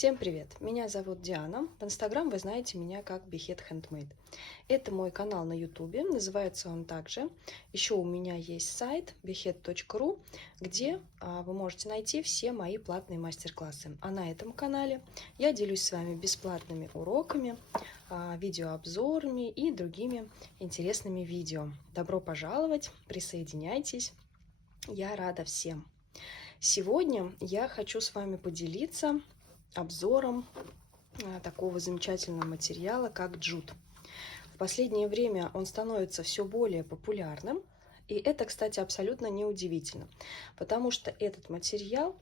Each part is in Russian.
Всем привет! Меня зовут Диана. В Инстаграм вы знаете меня как Behead Handmade. Это мой канал на Ютубе, называется он также. Еще у меня есть сайт behead.ru, где вы можете найти все мои платные мастер-классы. А на этом канале я делюсь с вами бесплатными уроками, видеообзорами и другими интересными видео. Добро пожаловать, присоединяйтесь, я рада всем. Сегодня я хочу с вами поделиться обзором такого замечательного материала, как джут. В последнее время он становится все более популярным, и это, кстати, абсолютно неудивительно, потому что этот материал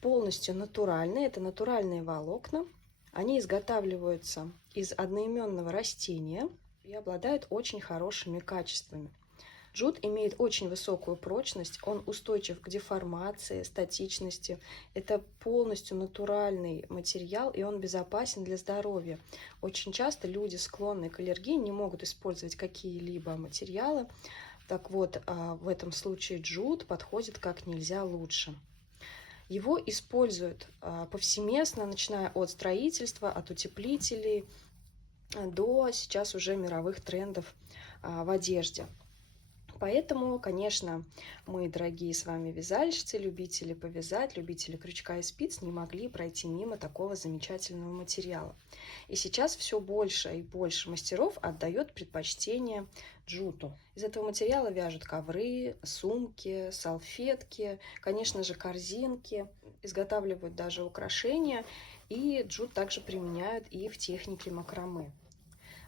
полностью натуральный, это натуральные волокна, они изготавливаются из одноименного растения и обладают очень хорошими качествами. Джут имеет очень высокую прочность, он устойчив к деформации, статичности. Это полностью натуральный материал, и он безопасен для здоровья. Очень часто люди, склонные к аллергии, не могут использовать какие-либо материалы. Так вот, в этом случае джут подходит как нельзя лучше. Его используют повсеместно, начиная от строительства, от утеплителей до сейчас уже мировых трендов в одежде. Поэтому, конечно, мы, дорогие с вами вязальщицы, любители повязать, любители крючка и спиц, не могли пройти мимо такого замечательного материала. И сейчас все больше и больше мастеров отдает предпочтение джуту. Из этого материала вяжут ковры, сумки, салфетки, конечно же, корзинки, изготавливают даже украшения, и джут также применяют и в технике макраме.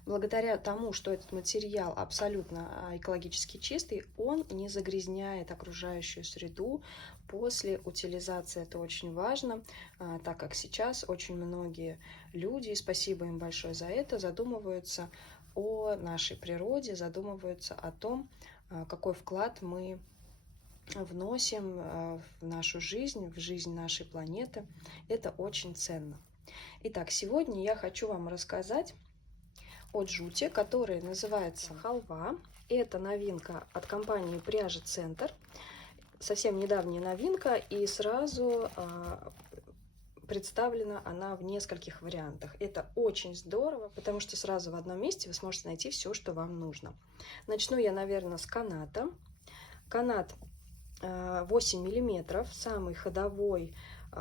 Благодаря тому, что этот материал абсолютно экологически чистый, он не загрязняет окружающую среду после утилизации. Это очень важно, так как сейчас очень многие люди, и спасибо им большое за это, задумываются о нашей природе, задумываются о том, какой вклад мы вносим в нашу жизнь, в жизнь нашей планеты. Это очень ценно. Итак, сегодня я хочу вам рассказать о джуте, который называется халва. Это новинка от компании Пряжа Центр. Совсем недавняя новинка, и сразу представлена она в нескольких вариантах. Это очень здорово, потому что сразу в одном месте вы сможете найти все, что вам нужно. Начну я, наверное, с каната. Канат 8 миллиметров, самый ходовой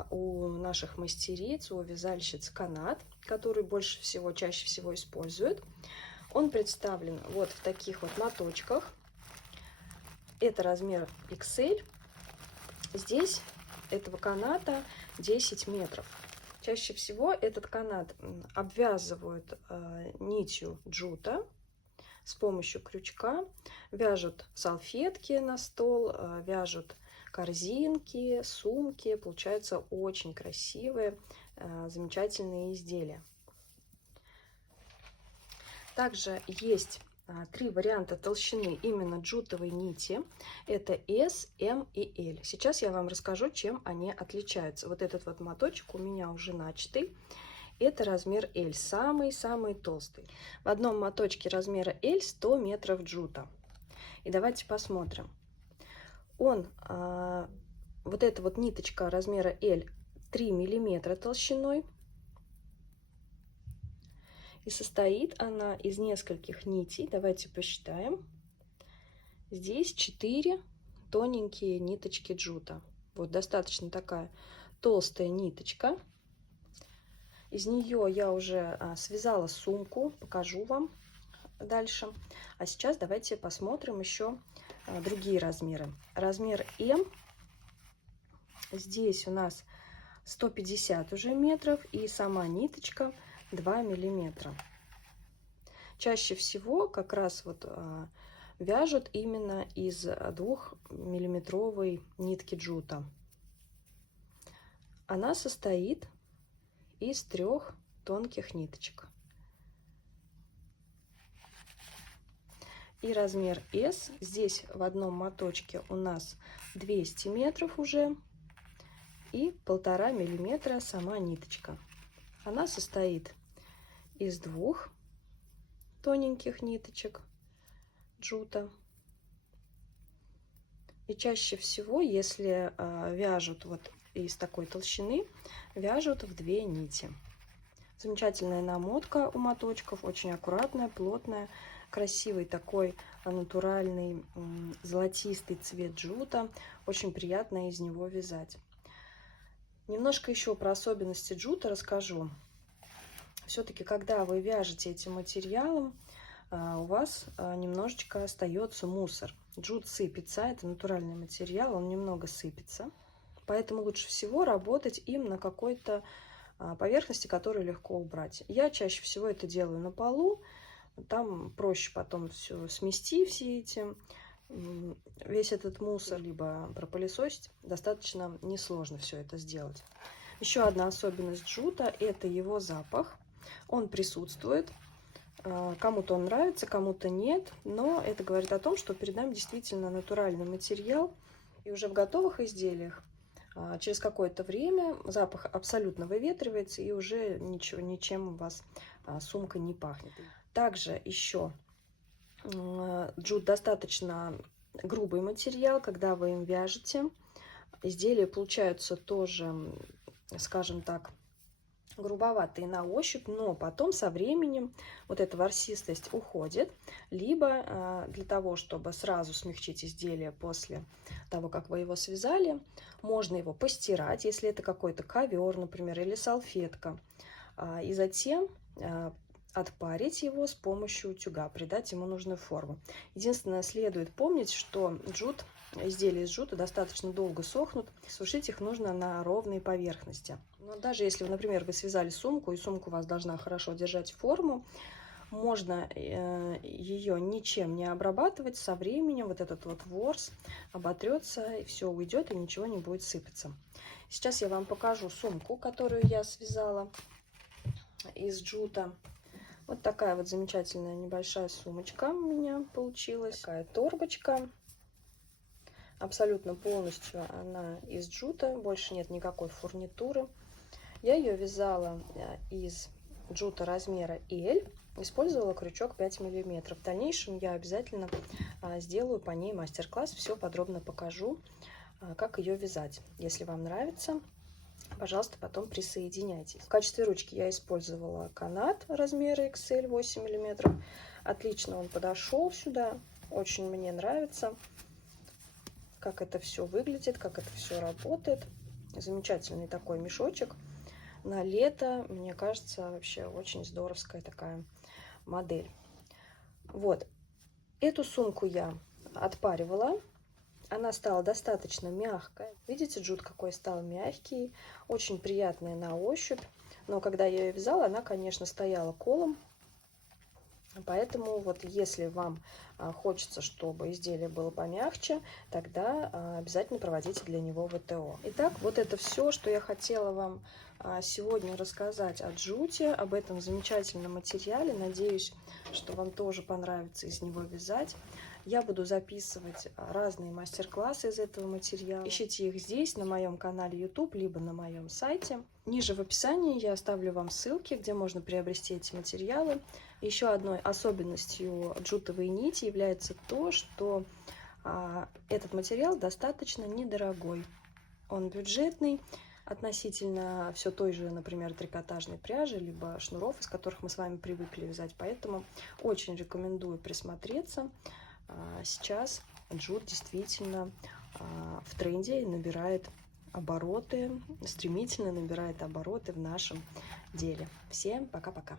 у наших мастериц, у вязальщиц канат, который больше всего, чаще всего используют. Он представлен вот в таких вот моточках. Это размер XL. Здесь этого каната 10 метров. Чаще всего этот канат обвязывают нитью джута с помощью крючка, вяжут салфетки на стол, вяжут корзинки, сумки. Получаются очень красивые, замечательные изделия. Также есть 3 варианта толщины именно джутовой нити. Это S, M и L. Сейчас я вам расскажу, чем они отличаются. Вот этот вот моточек у меня уже начатый. Это размер L, самый-самый толстый. В одном моточке размера L 100 метров джута. И давайте посмотрим. Вот эта вот ниточка размера L 3 миллиметра толщиной. И состоит она из нескольких нитей. Давайте посчитаем. Здесь 4 тоненькие ниточки джута. Вот достаточно такая толстая ниточка. Из нее я уже связала сумку, покажу вам дальше. А сейчас давайте посмотрим еще другие размеры. Размер М. Здесь у нас 150 уже метров, и сама ниточка 2 миллиметра. Чаще всего как раз вот вяжут именно из 2-миллиметровой нитки джута. Она состоит из 3 тонких ниточек. И размер S. Здесь в одном моточке у нас 200 метров уже и 1,5 миллиметра сама ниточка. Она состоит из 2 тоненьких ниточек джута. И чаще всего, если вяжут вот из такой толщины вяжут в 2 нити. Замечательная намотка у моточков, очень аккуратная, плотная, красивый такой натуральный золотистый цвет джута, очень приятно из него вязать. Немножко еще про особенности джута расскажу. Все-таки, когда вы вяжете этим материалом, у вас немножечко остается мусор. Джут сыпется, это натуральный материал, он немного сыпется. Поэтому лучше всего работать им на какой-то поверхности, которую легко убрать. Я чаще всего это делаю на полу. Там проще потом все смести, весь этот мусор, либо пропылесосить. Достаточно несложно все это сделать. Еще одна особенность джута – это его запах. Он присутствует. Кому-то он нравится, кому-то нет. Но это говорит о том, что перед нами действительно натуральный материал. И уже в готовых изделиях через какое-то время запах абсолютно выветривается, и уже ничем у вас сумка не пахнет. Также еще джут достаточно грубый материал, когда вы им вяжете. Изделия получаются тоже, скажем так, грубоватые на ощупь, но потом со временем вот эта ворсистость уходит. Либо для того, чтобы сразу смягчить изделие после того, как вы его связали, можно его постирать, если это какой-то ковер, например, или салфетка, и затем отпарить его с помощью утюга, придать ему нужную форму. Единственное, следует помнить, что изделия из джута достаточно долго сохнут, сушить их нужно на ровной поверхности. Но даже если, например, вы связали сумку, и сумка у вас должна хорошо держать форму, можно ее ничем не обрабатывать, со временем вот этот вот ворс оботрется, и все уйдет, и ничего не будет сыпаться. Сейчас я вам покажу сумку, которую я связала из джута. Вот такая вот замечательная небольшая сумочка у меня получилась. Такая торбочка. Абсолютно полностью она из джута, больше нет никакой фурнитуры. Я ее вязала из джута размера L, использовала крючок 5 мм. В дальнейшем я обязательно сделаю по ней мастер-класс, все подробно покажу, как ее вязать. Если вам нравится, пожалуйста, потом присоединяйтесь. В качестве ручки я использовала канат размера XL 8 мм. Отлично он подошел сюда, очень мне нравится, как это все выглядит, как это все работает. Замечательный такой мешочек на лето, мне кажется, вообще очень здоровская такая модель. Вот, эту сумку я отпаривала, она стала достаточно мягкая. Видите, джут какой стал мягкий, очень приятный на ощупь, но когда я ее вязала, она, конечно, стояла колом. Поэтому вот если вам хочется, чтобы изделие было помягче, тогда обязательно проводите для него ВТО. Итак, вот это все, что я хотела вам сегодня рассказать о джуте, об этом замечательном материале. Надеюсь, что вам тоже понравится из него вязать. Я буду записывать разные мастер-классы из этого материала. Ищите их здесь, на моем канале YouTube, либо на моем сайте. Ниже в описании я оставлю вам ссылки, где можно приобрести эти материалы. Еще одной особенностью джутовой нити является то, что этот материал достаточно недорогой. Он бюджетный, относительно все той же, например, трикотажной пряжи, либо шнуров, из которых мы с вами привыкли вязать. Поэтому очень рекомендую присмотреться. Сейчас джут действительно в тренде и набирает обороты, стремительно набирает обороты в нашем деле. Всем пока-пока!